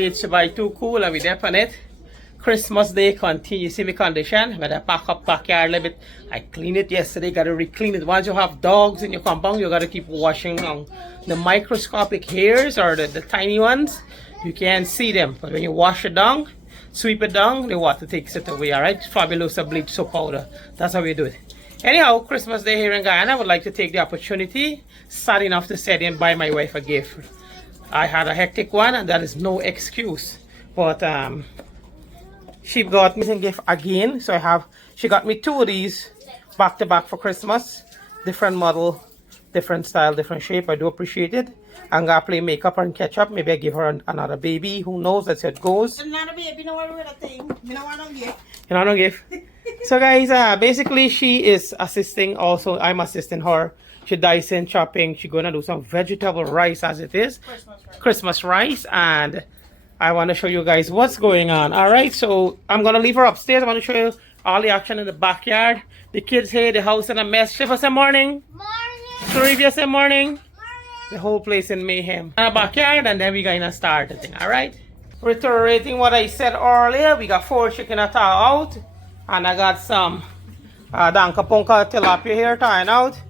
It's by too cool and we dip on it. Christmas Day continue. You see me condition? I'm gonna pack up backyard a little bit. I cleaned it yesterday, gotta re-clean it. Once you have dogs in your compound, you gotta keep washing on the microscopic hairs or the tiny ones. You can't see them. But when you wash it down, sweep it down, the water takes it away, alright? Fabulosa bleach soap powder. That's how we do it. Anyhow, Christmas Day here in Guyana, I would like to take the opportunity, sad enough to say, and buy my wife a gift. I had a hectic one and that is no excuse. But she got me a gift again. So she got me 2 of these back to back for Christmas. Different model, different style, different shape. I do appreciate it. I'm gonna play makeup and catch up. Maybe I give her another baby. Who knows? That's how it goes. Another baby, no one with a thing. You know what I'm You know what I'm gift? So guys, basically she is assisting also. I'm assisting her. She dicing, chopping. She's gonna do some vegetable rice as it is. Christmas rice. And I want to show you guys what's going on. Alright, so I'm gonna leave her upstairs. I want to show you all the action in the backyard. The kids here, the house in a mess. Shiva say morning. Morning. Sarivia say morning. Morning. The whole place in mayhem. In the backyard, and then we're gonna start the thing. Alright. Reiterating what I said earlier, we got 4 chicken at out. And I got some Danka Ponka tilapia here tying out.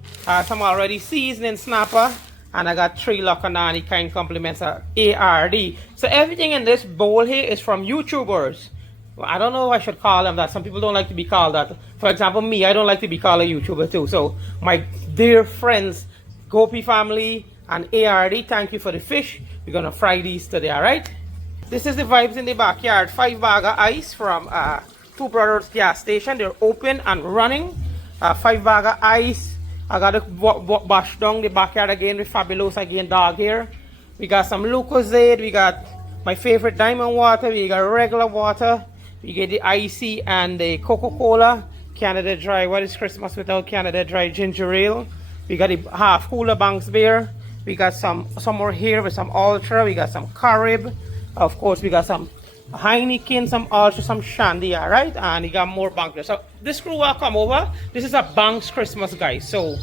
Some already seasoning snapper. And I got 3 Lokanani kind compliments of ARD. So everything in this bowl here is from YouTubers. Well, I don't know if I should call them that. Some people don't like to be called that. For example, me, I don't like to be called a YouTuber too. So my dear friends, Gopi family and ARD, thank you for the fish. We're going to fry these today, alright? This is the vibes in the backyard. 5 bag of ice from Two Brothers gas station. They're open and running. 5 bag of ice. I got to bash down the backyard again with Fabulosa again dog here. We got some Lucozade. We got my favorite diamond water. We got regular water. We get the icy and the Coca-Cola. Canada Dry. What is Christmas without Canada Dry ginger ale? We got the half cooler Banks beer. We got some more here with some Ultra. We got some Carib. Of course, we got some Heineken, some Ultra, some Shandy, alright? And we got more Banks. So this crew will come over. This is a Banks Christmas, guys. So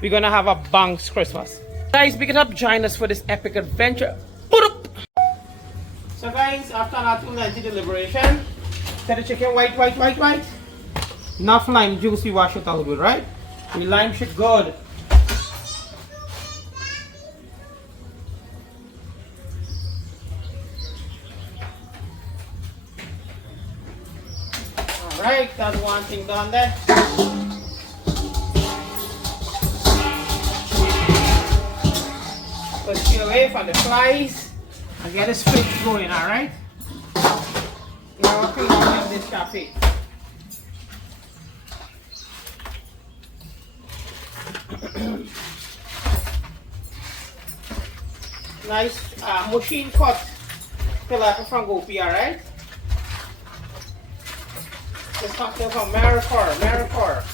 we're gonna have a Banks Christmas. Guys, pick it up. Join us for this epic adventure. Put up. So guys, after our 290 deliberation, set the chicken white. Enough lime juice we wash it out with, right? The lime should good. Alright, that's one thing done there. Push you away from the flies and get this fish going, alright? Now clean up this cafe. Nice machine cut tilapia from Gopi, alright? This cocktail from Maricor.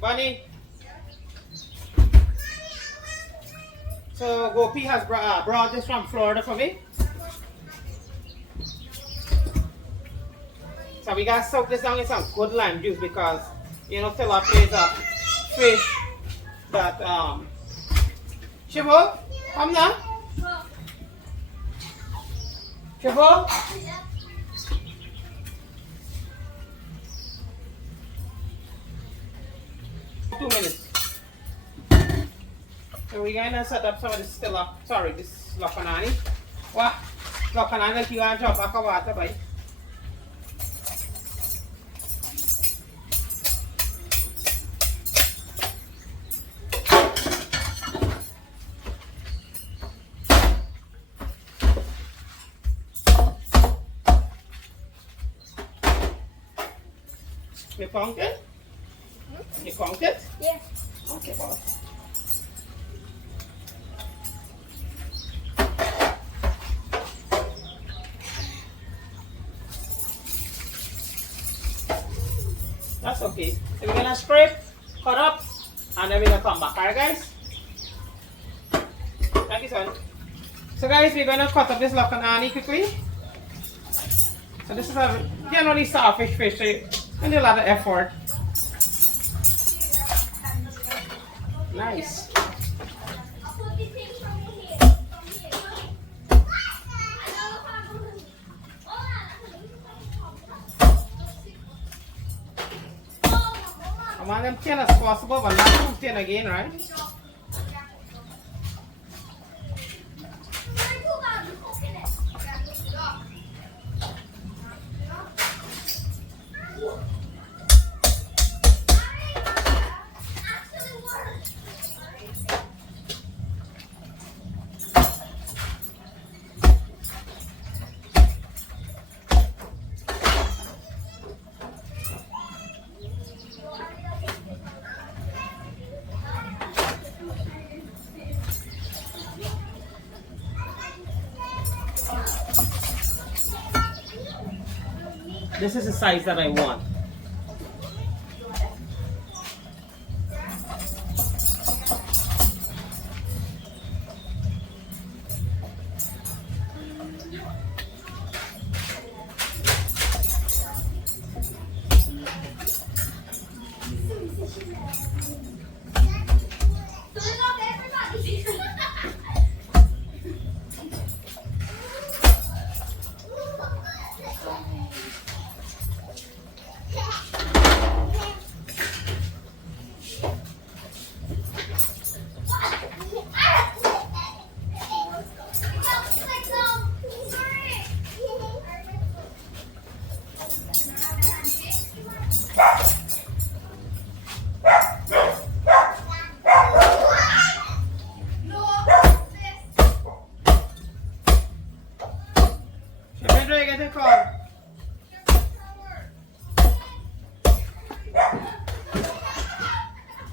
Bunny. So Gopi has brought this from Florida for me. So we gotta soak this down in some good lime juice because you know tilapia is a fish that Shivo, come now. Shivo. Two minutes. So we're gonna set up some of this this Lokanani. What? Lokanani that you want to drop back of water, right? You conked it? You conked it? Yeah. Okay, boss. That's okay. So we're gonna scrape, cut up, and then we're gonna come back. Alright, guys? Thank you, son. So, guys, we're gonna cut up this Lokanani quickly. So, this is a generally sawfish fish. And a lot of effort. Nice. I want them thin as possible, but not too thin again, right? This is the size that I want. Get a call.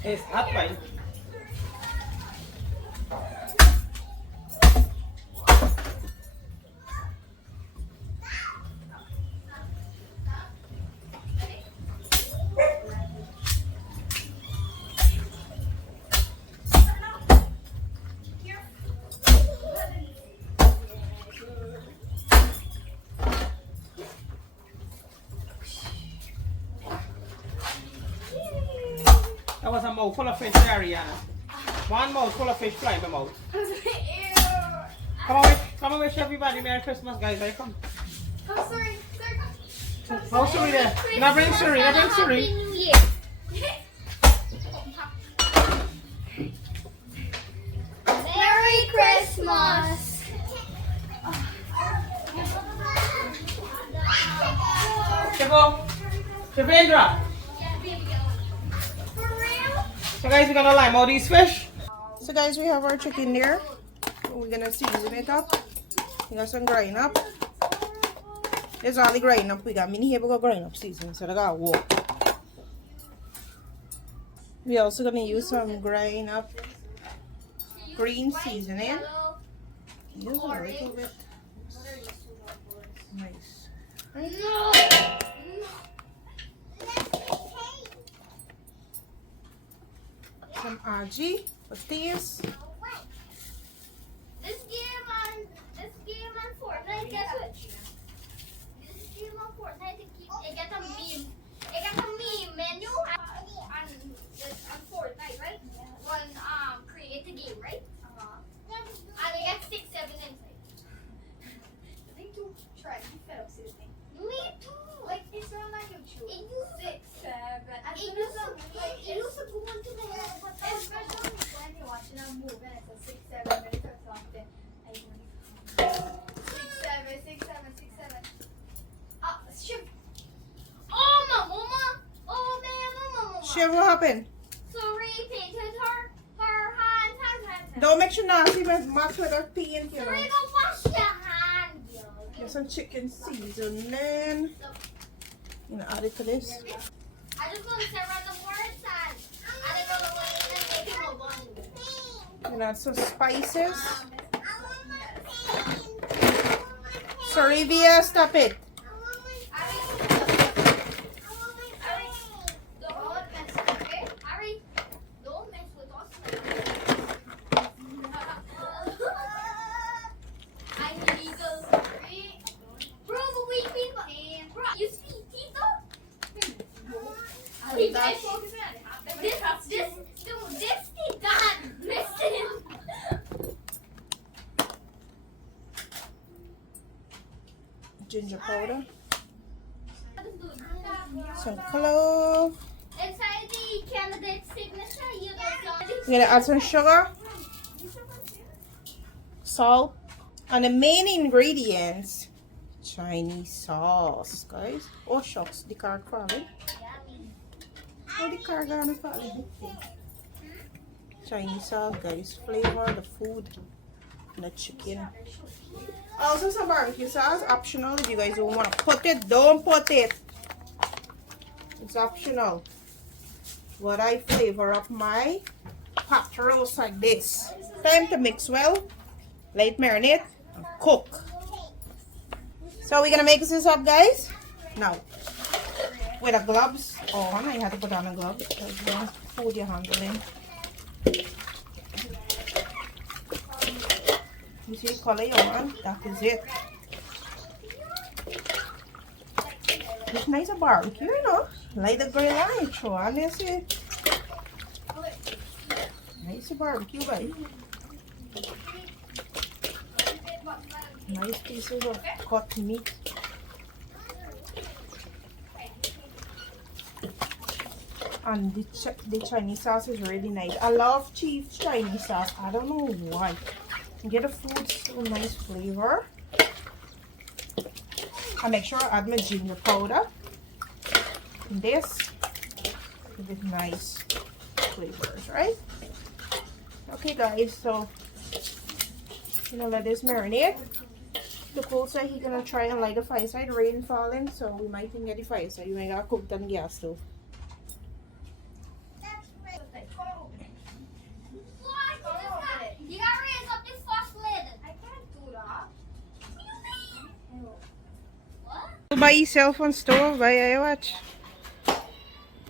It's hot, right? That was a mouthful of fish there, Ariana. One mouthful of fish fly in my mouth. Come and wish everybody Merry Christmas, guys. I come. Oh, sorry. Oh, Suri there. Now bring Suri. Now bring Suri. Merry Christmas. Shivo. Shivendra. So guys, we're gonna lime all these fish. So guys, we have our chicken there. We're gonna season it up. We got some grind up. There's all the grind up. We got mini here, we got grind up season, so they got walk. We also gonna use some grind up green seasoning. Use a little bit. Nice. Some aji for taste. This game on Fortnite, guess what? This game on Fortnite, it got a meme. It got a meme menu on Fortnite, right? One create a game, right? And it got 6, 7 inside. I think you try to fed up to this thing. Me too. Like it's not like YouTube. It used 6, 7. It used to go into the head, but especially when you're watching a movie and it's a 6, 7 minutes or something. 6, 7, 6, 7, 6, 7. Shit. Oh, my mama. Oh, man, mama. Shiv, what happened? Sorry, painted her hand. Don't make sure nasty much with her paint, you know. Sorry, go wash your hand, yo. Get some chicken seasoning. You know, add it to this. I just want to say random words and I don't know what and make it more fun. And add some spices. Sorry, Via, stop it. I focus on this thing done. Listen. Ginger powder. Some clove. Inside the candidate signature, you guys We're gonna add some sugar, salt, and the main ingredients, Chinese sauce, guys. Oh shucks, the car falling. Oh, the car gonna falling. Chinese sauce, guys. Flavor the food, and the chicken. Also some barbecue sauce, optional. If you guys don't want to put it, don't put it. It's optional. What I flavor up my pot roast like this. Time to mix well, let it marinate, and cook. So we're gonna mix this up, guys. Now, with the gloves on, I had to put on a glove because you don't hold your hand in. You see the color you want? That is it. It's nice a barbecue, you know. Light the grill on, throw on this. Nice a barbecue, guys. Nice pieces of cut meat. And the Chinese sauce is really nice. I love Chinese sauce. I don't know why. Get the food so nice flavor. I make sure I add my ginger powder. This give it nice flavors, right? Okay, guys. So let this marinate. The cool side, he's gonna try and light the fire side. Rain falling, so we might get the fire side. You might gotta cook on gas stove. You gotta raise up this first lid. I can't do that. What do you mean? What? Buy yourself on stove, buy I watch.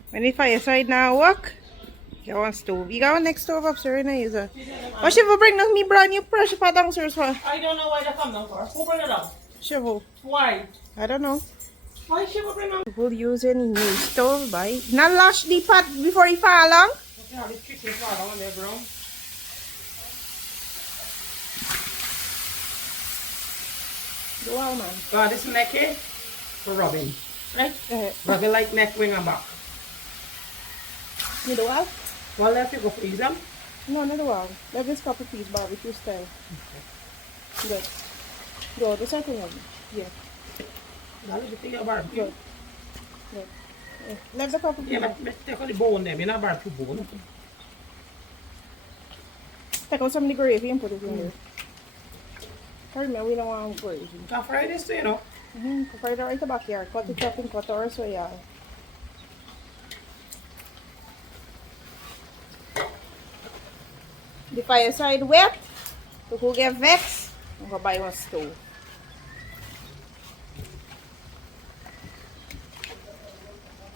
When the fire side now work, you got one stove. You got one next stove upstairs now, user. What should we bring down me brand new pressure pot downstairs for? I don't know why they come down for. Who bring it down? Shovel. Why? I don't know. Why should we bring down? People using new stove, buy. Not lash the pot before it fall along. Okay, how the chicken fall on there, bro. Go on, man. God, this neck here for rubbing. Right? Rubbing like neck, wing, and back. You do well? What left you go freeze them? No, not well. Let this couple piece barbecue style. Good. Go, the second one. Yeah. That's the thing about barbecue. Good. Good. Yeah. Left the couple piece. Yeah, but take out the bone there. You're not barbecue bone. Take out some of the gravy and put it in there. Remember, we don't want gravy. Can fry this too, you know. Fry it right in the backyard. Cut it up in quarter so yeah. The fireside wet. So who get vexed, I'm gonna buy one stove.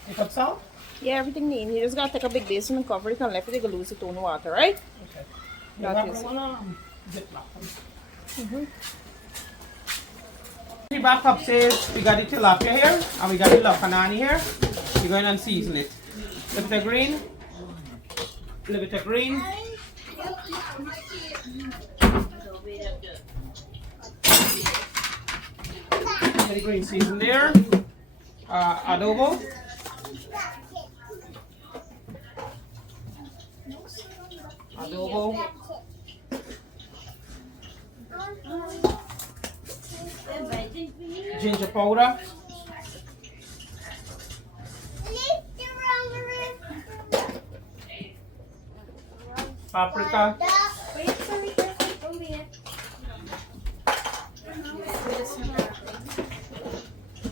Take up salt? Yeah, everything neat. You just gotta take a big basin and cover it and let it lose its own water, right? Okay. That is it. The back upstairs, we got the tilapia here and we got the lakanani here. We're going and season it. Little bit of green. Little bit of green. The green season there. Adobo. Adobo. Ginger powder. Paprika.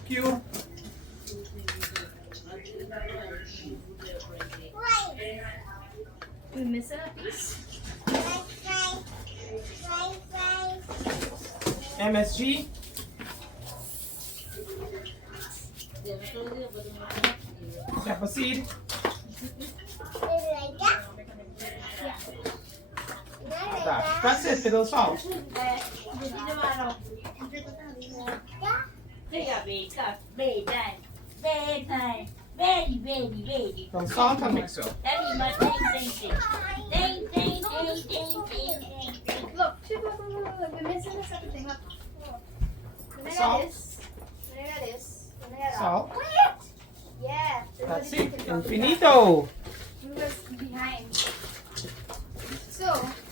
Cube. We missing a piece? MSG. Pepper seed. That's it, little salt. Very. Some salt and mix up. That is my thing. Look, we're missing the second thing. Look. Salt. Vinegar this. Vinegar that. Salt. Wait! Yeah. That's it. Infinito. Move us behind. So,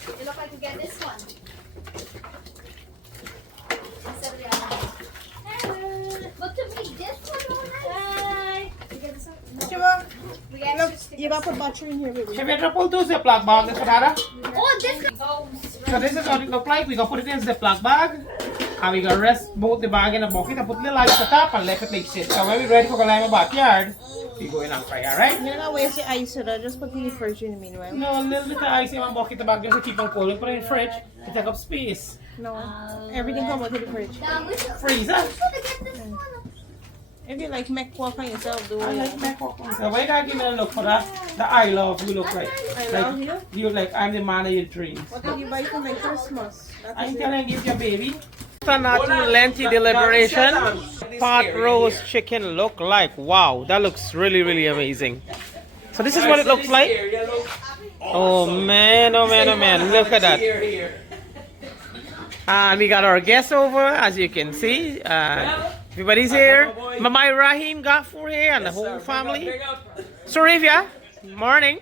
it look like we get this one. Instead of the other one. But to make this one more nice. We get this one. Shiva, We get look, extra you gotta stickers. put battery in here, baby. Have you ever pulled two Ziploc bags, Fernanda? Oh, this goes. So this is what it look like. We gonna put it in a Ziploc bag. And we gonna rest both the bag in a bucket and put the lights at the top and let it like sit. So when we're ready for going in the backyard, we go in and fry, alright? You're not wasting ice soda, just put it in the fridge in the meanwhile. No, a little bit of ice in my bucket, the bag just to keep on cold. We put it in the fridge to take up space. No, everything come out of the fridge. Now, we should Freezer. get this one. If you like make walk on yourself, do I it. like my popcorn. So why not give me a look for that? The I love you look like. I love you. You like I'm the man of your dreams. What did you buy for my Christmas? I think I give your baby. After not too lengthy deliberation, pot roast chicken look like. Wow, that looks really, really amazing. So this is what it looks like. Oh man, look at that. And we got our guests over, as you can see. Everybody's here. My Rahim Gafur here and the whole family. Sarivia, morning.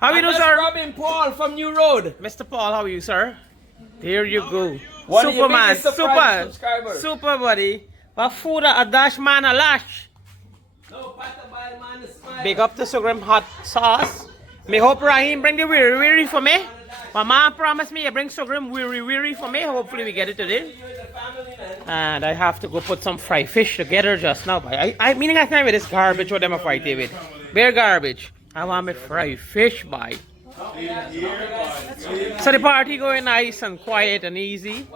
How are you doing, sir? Robin Paul from New Road. Mr. Paul, how are you, sir? There you go. One of your Superman, biggest surprise subscribers. super buddy. What food a dash man a lash. No, Pata man is smile. Big up the Sugram hot sauce. Me hope Rahim bring the weary weary for me. My mom promised me to bring Sugram weary weary for me. Hopefully we get it today. And I have to go put some fried fish together just now. I meaning I can't with this garbage what them a fight with. Bare garbage. I want me fried fish by. So the party going nice and quiet and easy.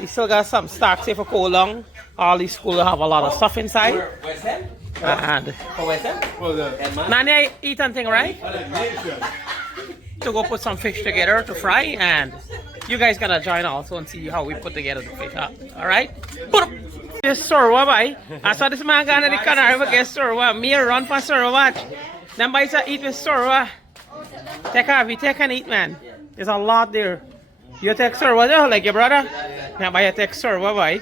We still got some stocks here for cold long. All these schools have a lot of stuff inside. Where's that? And Where's that? Nani, I eat and thing, right? To go put some fish together to fry, and you guys gonna join also and see how we put together the fish up. Alright? Put up! This Sorwa, boy. I saw this man gonna the canary but get Sorwa. Me run for Sorwa watch. Them boys are eat with Sorwa. Take off, you take and eat, man. There's a lot there. You take Sorwa though, like your brother? Now, boy, you take Sorwa, boy.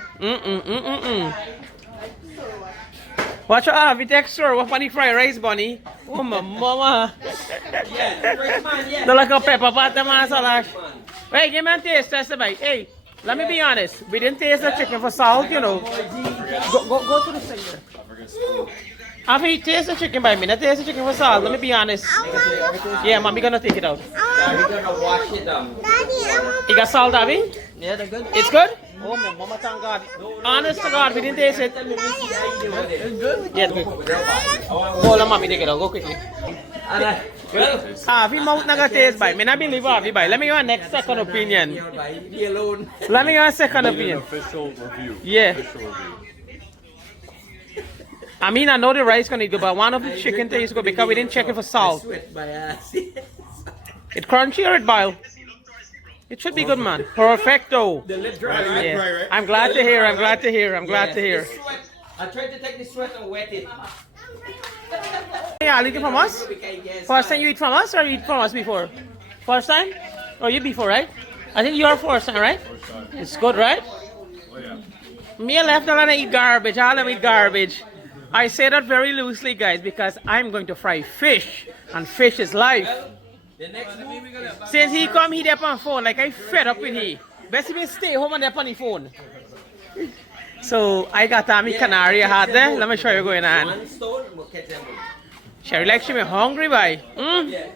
Watch out, you take Sorwa for the fried rice, bunny. Oh, my mama. Don't like a pepper pot, the man, Salash. Wait, give me a taste, test the bite. Hey, let me be honest. We didn't taste the chicken for salt, you know. Go to the side there. After you taste the chicken by me, not taste the chicken for salt. Let me be honest. Yeah, mommy gonna take it out. We're gonna wash it up. You got salt, Abby? Yeah, they're good. It's good? Oh, my mama, thank God. Honest to God, we didn't taste it. It's good. Yeah, it's good. Hold on, mommy, take it out. Go quickly. Well, Avi mouth naga taste by. Me not believe Avi by. Let me give a next second opinion. be alone. Let me give a second opinion. Official review. Yeah. Official review. I mean, I know the rice gonna go, but one of the chicken tastes good because we didn't check it for salt. Sweat my ass. It crunchy or it boil? It should be good, man. Perfecto. The lip dry, right? Yeah. I'm glad to hear. I'm glad to hear. I'm glad to hear. The sweat. I tried to take the sweat and wet it. Yeah, eating from us? First time you eat from us or you eat from us before? First time? Or you before, right? I think you are first time, right? It's good, right? Oh yeah. Me and left alone eat garbage. All of them eat garbage. I say that very loosely, guys, because I'm going to fry fish, and fish is life. The next movie we're gonna. Since he come, he there on phone, like I fed up with he. Best if he stay home and there on the phone. So I got Tommy Canary hat there. Let me show you going on. One stone, we'll catch them. Sherry like she me hungry, boy. Yeah.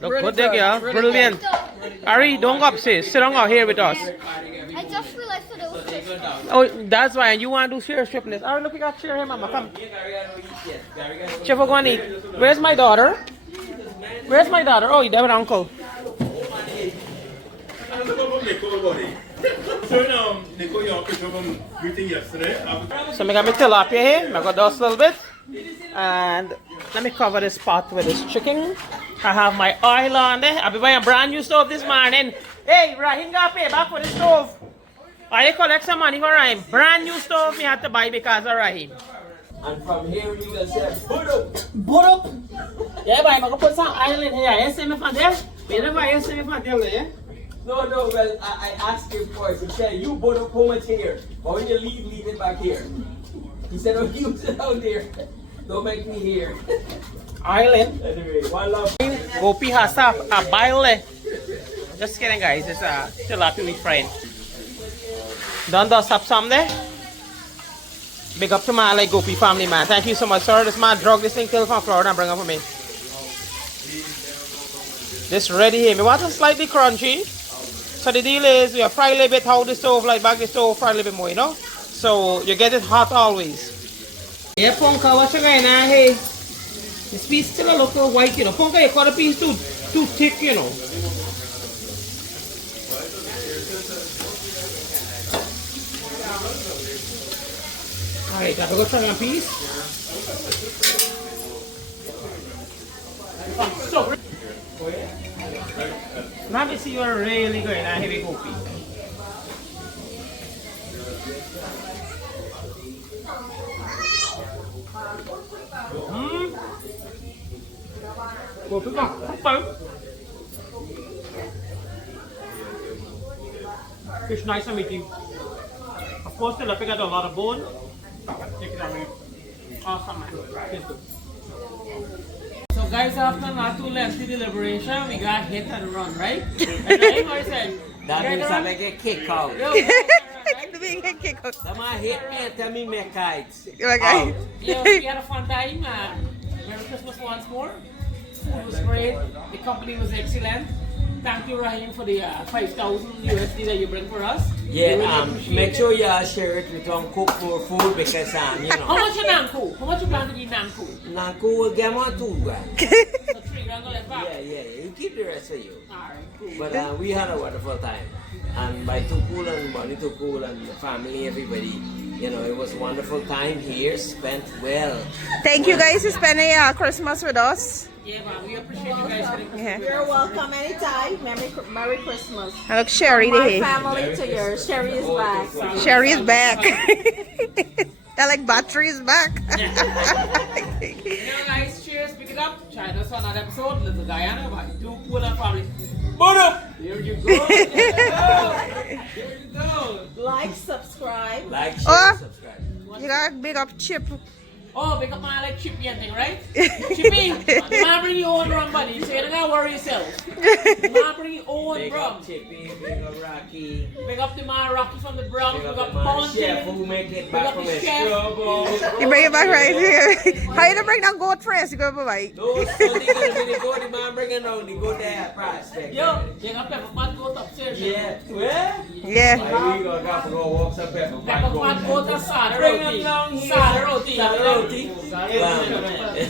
Look good there, girl. Brilliant. Ari, don't go upstairs. Sit down out here with us. I just realized for those fish. Oh, that's why. And you want to do share stripness. Ari, look, you got share here, mama. Come. Chef, go and eat. Where's my daughter? Where's my daughter? Oh, you there with uncle. So I got my tilapia here. I got dust a little bit. And let me cover this pot with this chicken. I have my oil on there. I'll be buying a brand new stove this morning. Hey, Rahim got pay back for the stove. I collect some money for Rahim. Brand new stove me had to buy because of Rahim. And from here we will say, Buddha. Put up. Yeah, but I'm gonna put some island here. You see me from there? Whenever you see me from there, yeah? No, well, I asked him first. He said, you put up how much here? But when you leave it back here. He said, oh, use it out there. Don't make me here. Island. Anyway, one love. Gopi has a baile. Just kidding, guys. It's a tilapia with friend. Done the sub some there. Big up to my like Gopi family, man. Thank you so much, sir. This man drug this thing till from Florida and bring up for me. This ready here. Me want it slightly crunchy. So the deal is we fry a little bit how the stove, like back the stove, fry a little bit more, you know? So you get it hot always. Yeah, Ponka, what you going on here? This piece still a little white, you know. Ponka, you cut the piece too thick, you know. Alright, I have to go try one piece. So, now we see you're really going on heavy Gopi. Gopi ka. Fish nice and meaty. Of course, the tilapia got a lot of bone. Take it away. Awesome, man. It's good. So, guys, after not too lengthy deliberation, we got hit and run, right? And I what I said. That means I make a kick out. Yo, we got to run, right? Being a kick out. Someone hit me and tell me make kites. Okay. Yo, we had a fun time. Merry Christmas once more. Food was great. The company was excellent. Thank you, Rahim, for the 5,000 USD that you bring for us. Yeah, We really appreciate make it. sure you share it with cook more food because you How know. much you Nanku? How much you plan to give Nanku? Nanku will get more too. So 3 grand left back. Yeah. You keep the rest for you. Alright, cool. But we had a wonderful time. And by Tukul and Bonnie Tukul and the family, everybody, you know, it was a wonderful time here, spent well. Thank you guys for spending Christmas with us. Yeah, man, we appreciate you guys for the Yeah. You're welcome anytime. Merry Christmas. And look, Sherry My there. family to yours. Sherry is back. Sherry is back. They're like battery is back. You know, guys, cheers, pick it up. Try this on another episode. Little Guyana, by two cool and family. Here you go. Here you go. Like, subscribe. Like, share, Oh. subscribe. You got a big up chip. Oh, pick up my like Chippy and thing, right? Chippy, man, bring your own rum, buddy. So you don't gotta worry yourself. Man, bring your own Big rum. up Chippy, big up Rocky, Pick up the man Rocky from the Bronx. big Pick up up the man chef Mountain. who make it Big back up from the his chef. trouble. You bring it back right here. How you don't bring down goat first? You go bye. No, so they gonna be the go, the man bringing down the go there prospect. Yo, pick up Pepper Pot goat upstairs. Yeah, where? Yeah. Why we gonna have to go walk some pepper Pepper Pot goat and sada Bring roti. them down here. Sada roti. Sada roti. Sada roti.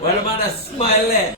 What about a smile?